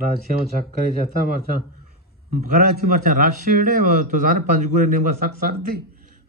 कराची में चक्कर जाता मरचा कराची मरचा राशि तो जाने पंजगुरे नेमका सक सर्दी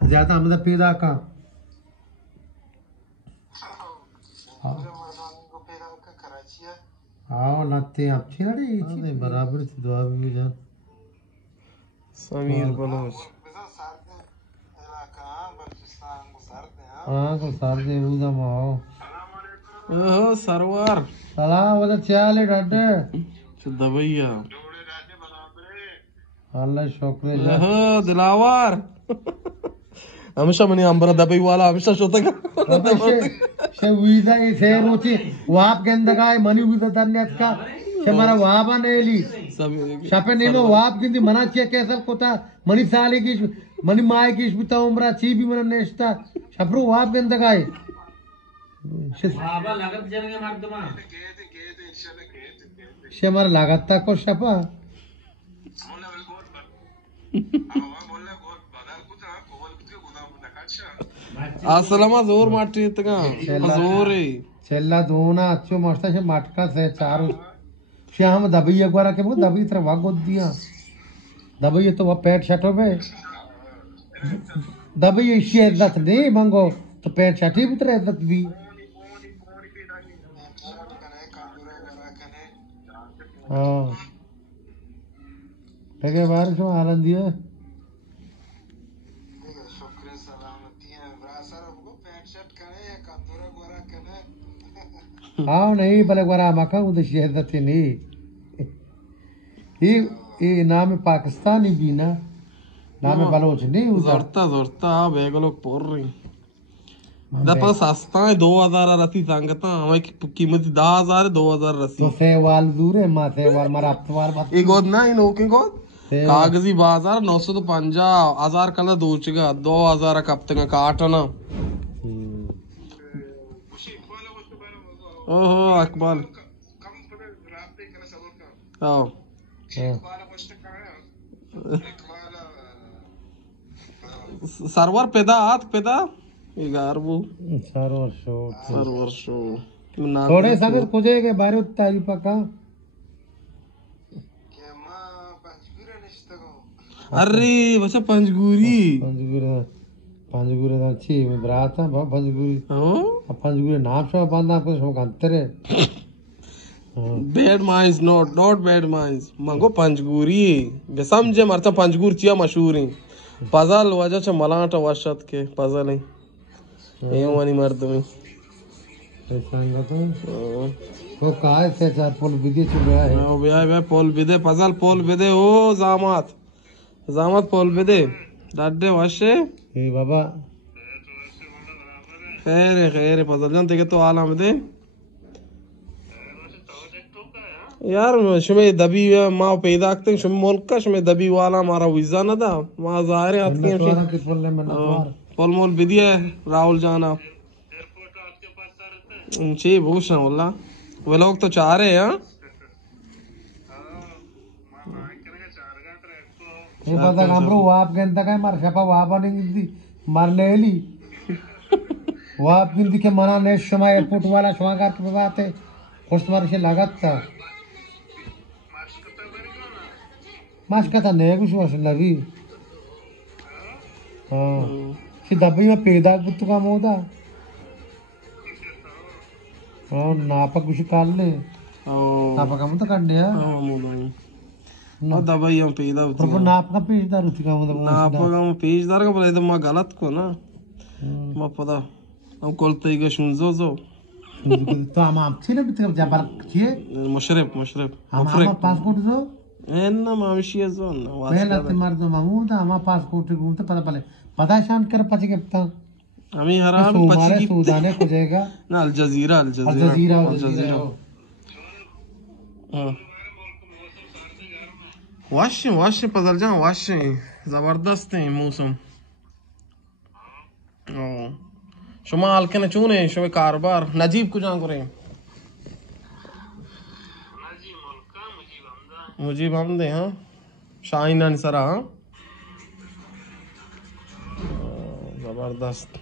ज्यादा हमदा पैदा का आओ नाते आप छिड़ी नहीं बराबर थी दुआ भी जा समीर बलोच हाँ को सर्दी उदा माओ ओहो सरवर सलाम वो चाले डाटे दबैया अल्लाह शुक्र जा ओहो दिलावर हमेशा मनी अंबरा दबई वाला हमेशा शोता का शे वीजा इसे रोची वाप के अंदर का मनी वीजा तन्यत का शे मरा वापा नेली शपे नेलो वाप किंदी मना चिया कैसल कोता मनी साले की मनी माय की बिता उम्रा ची भी मना नेस्ता शपरो वाप के अंदर का बाबा लागत जनेंगे मर्दमा शे मरा लागत ता को शपा असलमा जोर माटी इतगा जोर है चेल्ला दोना अच्छो मस्त शे मटका से चार शे हम दबई एक बार के दबई तरह वागो दिया दबई तो वो पेट शटो पे दबई इसी इज्जत नहीं मंगो तो पेट शटी भी तरह इज्जत भी हाँ ठीक है बार क्यों आनंद दिया हाँ नहीं भले बारा मका उधर शहदत नहीं ये नाम पाकिस्तानी भी ना नाम बलोच नहीं उधर जोरता जोरता बेगलोक पोर रही दपा सस्ता है 2000 रसी संगता हमें कीमत 10,000 है 2000 रसी तो सेवाल दूर है माँ सेवाल मरा अफ्तवार बात एक गोद ना इन ओके गोद कागजी बाजार 950,000 कला दूचगा 2000 कब तक काटना ओहो अकबाल आओ सर्वर पेदा आत पेदा इगारबू सर्वर शो थोड़े समय कुछ के बारे तारीफ का अरे बच्चा पंजगुरी पंजगुरे अच्छी मैं बरात है पंजगुरी अब पंजगुरी नाम से बंदा कुछ हो अंतर है bad means not bad means मंगो पंजगुरी गे समझे मरता पंजगुर चिया मशहूर है पजल वजह से मलाट वशत के पजल है ये वाली मर्द में संगत वो काहे से चार पोल विदे चुका है ओ बे पोल विदे पजल पोल विदे ओ जामत पोल विदे दादे वशे ए बाबा खैर पजल जान देखे तो आलम दे यार शुमे दबी माँ पैदा करते शुमे मुल्क का शुमे दबी वाला हमारा वीजा ना था वहाँ ज़ाहिर है आती हैं पोल मोल बिदिया राहुल जाना ची भूषण बोला वो लोग तो चाह रहे हैं ये पता हमरो वाप के अंदर का मार छपा वापा नहीं मारने ली वाप गिनती के मना ने समय एयरपोर्ट वाला शुमागार के बात है खुश मार से लागत था मास का था नहीं कुछ वैसे लगी हाँ कि दबी में पैदा कुछ काम होता हाँ नापा कुछ काल ले नापा काम तो कर दिया और दबाई हम पैदा होती है नाप का पेजदार होती का मतलब नाप का हम पेजदार का बोले तो मैं गलत को ना मैं पता हम कोलते ही शुंजो जो तो हम आपसे ना बितर जबर किए मुशरफ हम पासपोर्ट जो ना मामशी जो ना पहला ते मार दो मामू था हम पासपोर्ट घूमते पता शांत कर पच के पता हमें हराम पची की सूदाने को जाएगा ना अल जजीरा वाश पजल जा वाश जबरदस्त है मौसम शुमा हल्के न चूने शुमे कारबार नजीब को जान करे मुजीब हमदे हाँ शाहीन निसरा हाँ जबरदस्त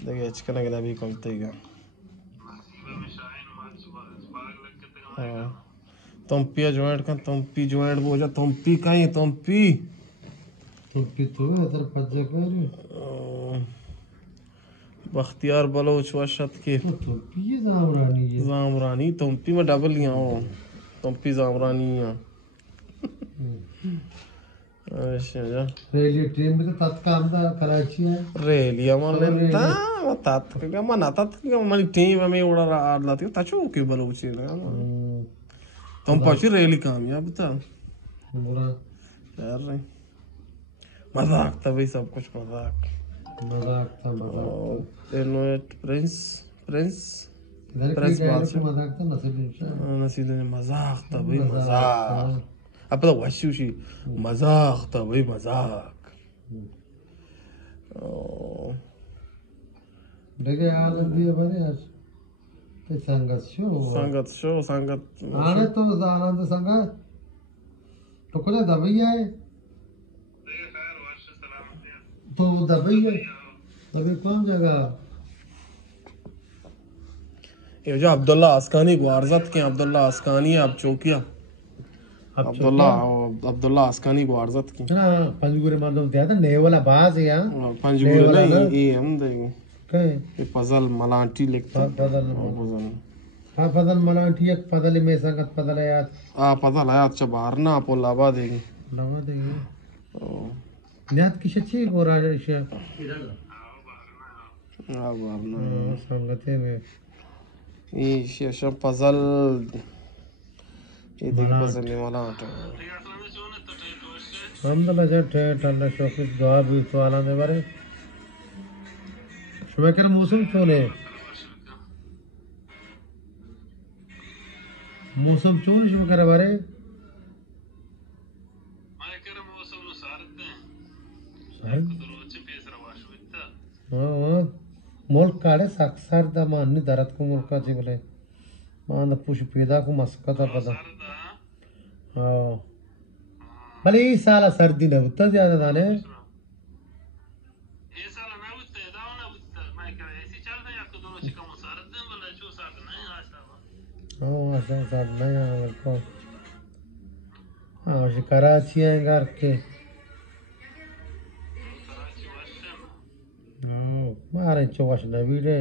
देखिए चिकन के अभी कमते हाँ तंपिया जॉइंट का तंपी जॉइंट बोझा तंपी कहीं तंपी तो इधर पज्जे कर बख्तियार बलोच वशत के तो ये जामरानी है जामरानी तंपी में डबल लिया हो तंपी जामरानी है अच्छा जा रेलवे ट्रेन में तो तत्काल दा कराची है रेलिया मान लेता तात का मना तात का मनी टीम में उड़ा रहा लाती ताचू के बलोची ना तुम पहुंची रेली कामयाब था बुरा यार रे मजाक था भाई सब कुछ मजाक था मजाक एनोएट प्रिंस प्रिंस इधर प्रेस की बात डायरेक्ट मजाक था नसीब ने मजाक था भाई मजाक अब तो वशुशी मजाक था भाई मजाक देखे आनंद दिया बने आज ते संगत शो संगत आने तो आनंद संगत तो कुछ दबई है तो दबई है अभी कौन जगह ये जो अब्दुल्ला आस्कानी गुआरजत के अब्दुल्ला आस्कानी अब चौकिया अब्दुल्ला आस्कानी गुआरजत की हाँ पंजगुरे मालूम दिया था नए वाला बाज है यहाँ पंजगुरे नहीं ये हम देंगे कहीं ये पजल मलांटी लिखता हाँ पदल मलांटी एक पदल में संगत पदल है यार पदल है अच्छा बाहर ना आपको लावा देंगे लावा देंगे याद किसे चाहिए वो राजेश संगते में ये शब पजल ये देख पजल ने वाला आटा हम तो लगे थे ठंडा शौकीन दुआ भी तो आना दे बारे सुबह के मौसम क्यों ने मौसम क्यों नहीं सुबह के बारे मुल्क काड़े साक्षर दा माननी दरद को मुल्क का बोले मान पुष पैदा को मस्का था पता हाँ भले ये साला सर्दी ने उतना ज्यादा था ने हाँ साल नहीं आया मेरे को हाँ कराची है घर के मारे चौवाश नवी रे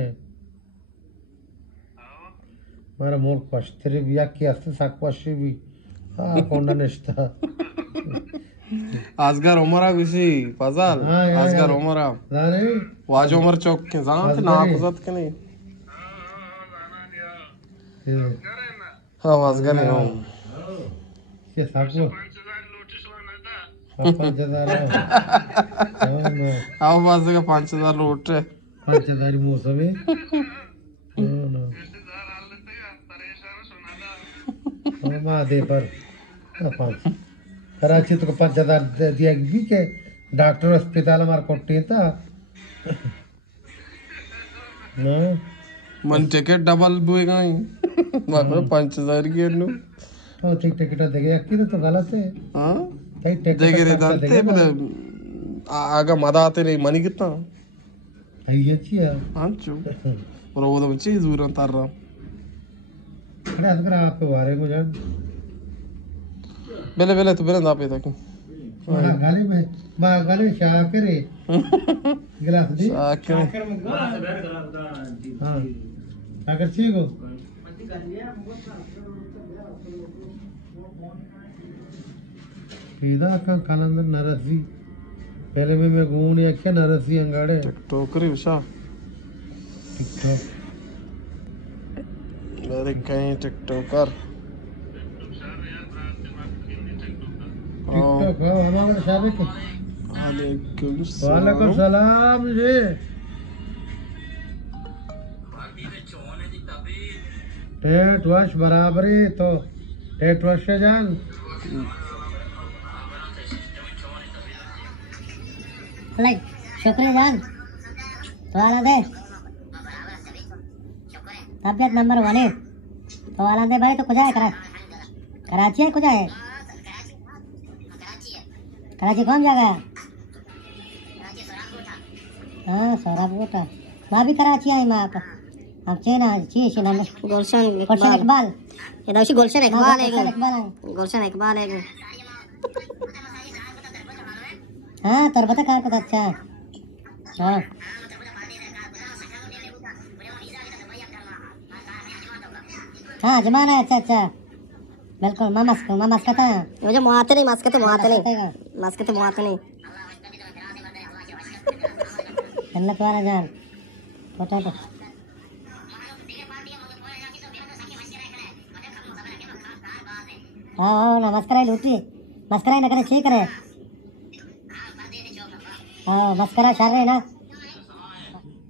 मारे मोर पश्तरी भी या की अस्ते साकवाशी भी हाँ कोंडा निष्ठा आजगर उमरा किसी पजल आजगर उमरा जाने वाज उमर चौक के जान ना कुजत के नहीं हाँ आजगर नहीं हो ये साकवा 5000 आओ बाज का 5000 लूट रहे 5000 मौसम है माँ दे पर कराची तो 5000 दिया भी के डॉक्टर अस्पताल हमारे कोट्टी था मन टिकट डबल बुए गई मतलब 5000 की नु तो टिकट देगे अक्की तो गलत है हां टिकट देगे रे दाते बले आगा मदा आते नहीं मनी कितना ये चाहिए हां चो और वो तो चीज दूर तार रहा अरे अगर आप वारे को जान बेले बेले तो बेले ना पे तक गाली में गाली शाकिर गिलास दी शाकिर हां अगर ठीक हो इधर का कैलेंडर नरसी पहले भी मैं घूम नहीं क्या नरसी अंगाड़े टिकटॉकर उषा टिकटॉक मेरे कहीं टिकटॉकर टिकटॉक हमारे शादी के वालेकुम सलाम जी टेट वर्ष बराबरी तो टेट वर्ष जान लाइक शुक्रिया जान तो आला दे तबियत नंबर 1 है तो आला दे भाई तो कुछ है कराची है कुछ है कराची कौन जगह है हाँ सोराब गोटा मैं भी कराची आई मैं आप अब चेना चीज ना गुलशन गुलशन इकबाल ये दावशी गुलशन इकबाल है इकबाल गुलशन इकबाल है हाँ तरबता कार का अच्छा हाँ हाँ जमाना है अच्छा अच्छा बिल्कुल मामस कहता है मुझे मुआते नहीं मास्कते मुआते नहीं जन्नत वाला जान फोटो तो हाँ ना मस्करा लूटी मस्करा ना करे ठीक करे हाँ मस्करा चल रहे ना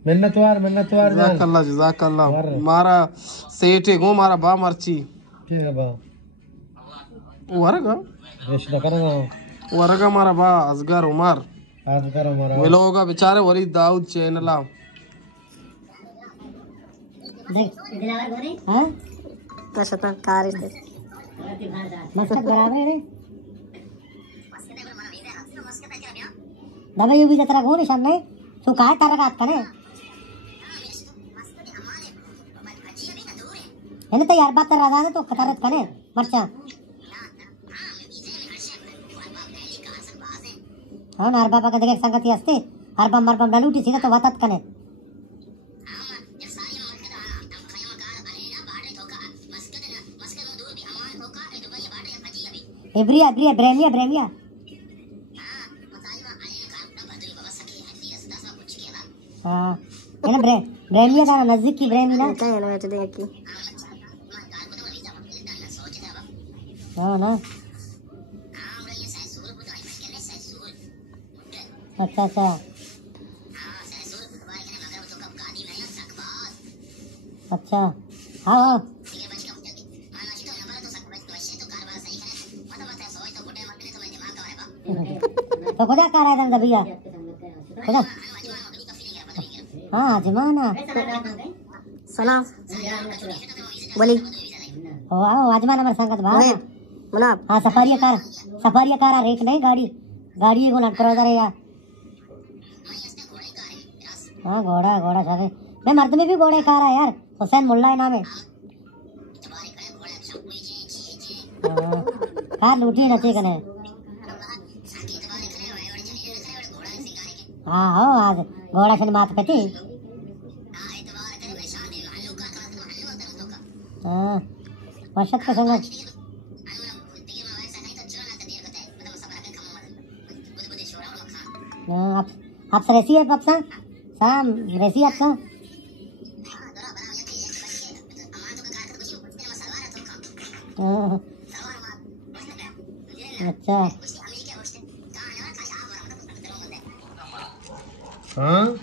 मिन्नतवार जज़ाकल्लाह मारा सेठ गो मारा बा मर्ची के बा वरगा रेशना करना वरगा मारा बा असगर उमर आज करो मारा वे लोग बेचारे वली दाऊद चैनला देख दिलावर गोरी हाँ कशता कार इस मस्कत बराबर है दबे ये भी जतरा गोरी सामने तो कहा तारा का आता ने है तो यार बात कर रहा था तो कतारत कने मरचा हाँ ना बाबा का देखे संगति असते अरबम मरबम डलूटी थी ना तो वातात कने इब्रिया ब्रेमिया हाँ है ना ब्रेमिया का नजदीक की ब्रेमी ना क्या है ना ऐसे देख की हाँ ना अच्छा अच्छा हाँ हाँ तो खुदा कर रहा था भैया खुदा हाँ जमाना सलाम बोली वाह आजमान हमारे संगत भाग मुनाब हाँ सफारी कार रेट नहीं गाड़ी को लट करो या हाँ घोड़ा सारे मैं मर्द में भी घोड़े कार है यार हुसैन मुल्ला है नाम है कार लूटी नचे कने हाँ हो आज घोड़ा से मात कती हाँ वर्षत का संगत आप रेसी है पप्सा साम रेसी आपका अच्छा हाँ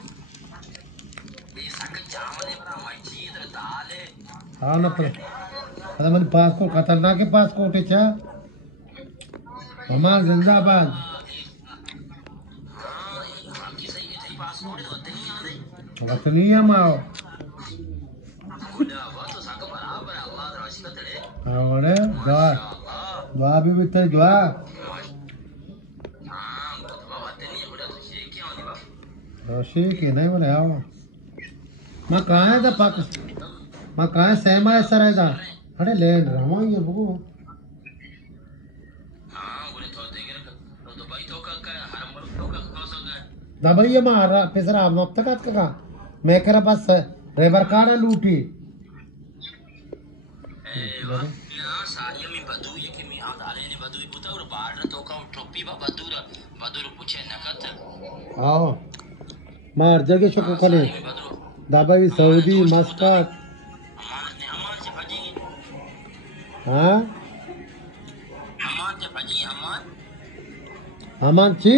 हाँ ना पर अरे मन पासपोर्ट खतरनाक है पासपोर्ट है क्या हमारा जिंदाबाद वतनी है माओ और दुआ भी बितर दुआ रोशी के नहीं बोले आओ मैं कहाँ है था पाकिस्तान मैं कहाँ है सहमा है सर था अरे लैंड रहा ये बुको दबाइए मारा पिसरा आप नोब तक का मैं कर पास रेबर कार्ड लूटी आओ मार जगह शको कले दबाई सऊदी मस्कत हाँ अमान छी